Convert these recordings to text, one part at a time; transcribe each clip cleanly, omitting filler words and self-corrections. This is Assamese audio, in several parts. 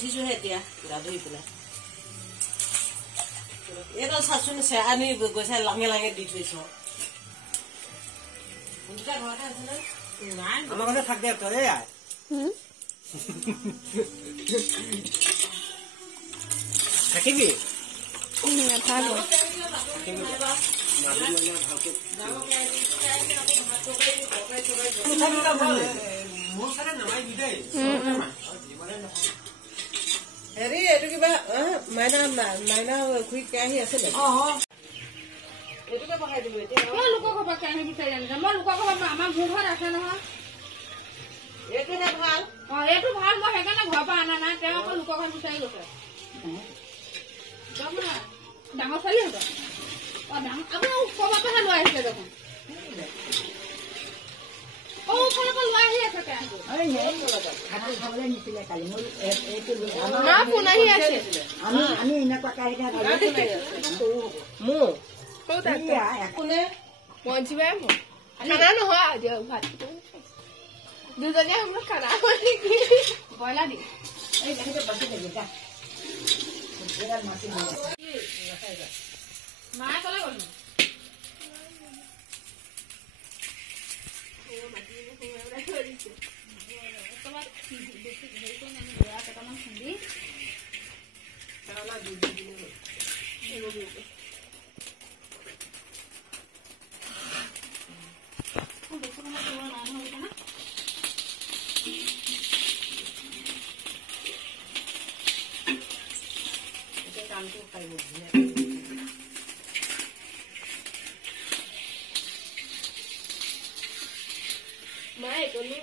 উঠিছোহে এতিয়া গা ধুই পেলাই এটা চাচোন চেহানি গৈছে লাঙে লাঙে দি থৈছ ঘৰতে আছে নে নাই আমাৰ ঘৰতে থাক দে তই আই থাকিবি নাথাকো হেৰি এইটো কিবা মাইনা মাইনা খুৰী কেৰাহী আছিলে এইটোকে বহাই দিলো এতিয়া মই লোকৰ ঘৰৰ পৰা কেৰাহী বিচাৰি আনিছে মই লোকৰ ঘৰৰ পৰা আমাৰ মোৰ ঘৰত আছে নহয় এইটোহে ভাল এইটো ভাল মই সেইকাৰণে ঘৰৰ পৰা অনা নাই তেওঁ আকৌ লোকৰ ঘৰত বিচাৰি গৈছে ডাঙৰ ছোৱালী হ'ব ডাঙৰ আপোনাৰ ক'ৰবাৰ পৰা লৈ আহিছিলে দেখোন ব্ৰইলাৰ দি মায়ে ক'লে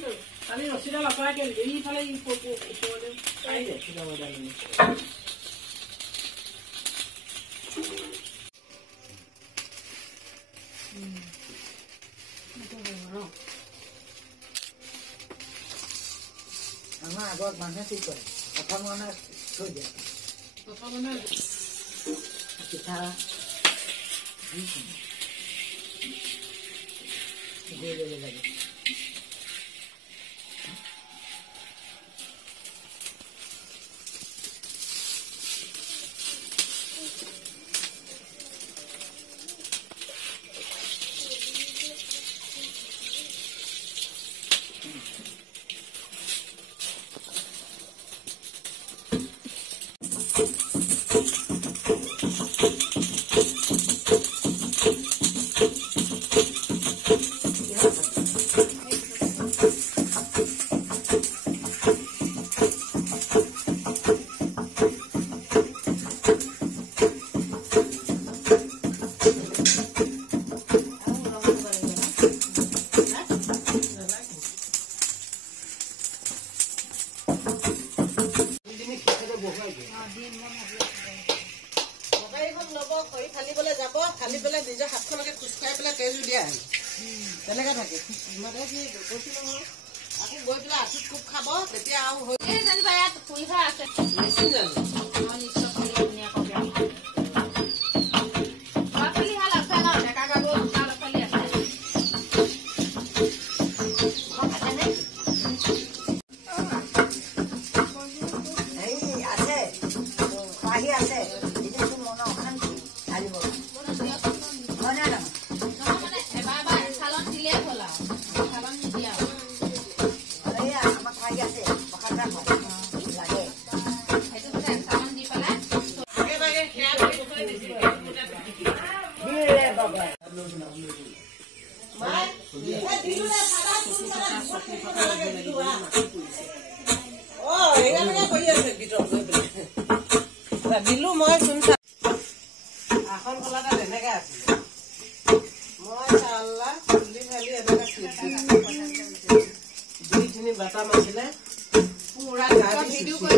গ'ল আমি ৰছীডাল আঁতৰাই এইফালে ওপৰতে পাৰিলে আমাৰ আগত মানুহে কি কৰে প্ৰথম মানে থৈ দিয়ে প্ৰথম মানে পিঠা লাগে খালি পেলাই নিজৰ হাতখনকে খোজকাঢ়ি পেলাই তেজু দিয়া তেনেকে থাকে মানে কি কৈছিলো নহয় আকৌ গৈ পেলাই আঁঠুত খুব খাব তেতিয়া আৰু যেনিবা ইয়াত সুবিধা আছে মেচিন জানো দিলো মই শুন আসন খোলাটা তেনেকে আছিল মই চাল্লা খুলি খালি এনেকে দুই তিনি বাটাম আছিলে পুৰা ভিডিঅ' কৰি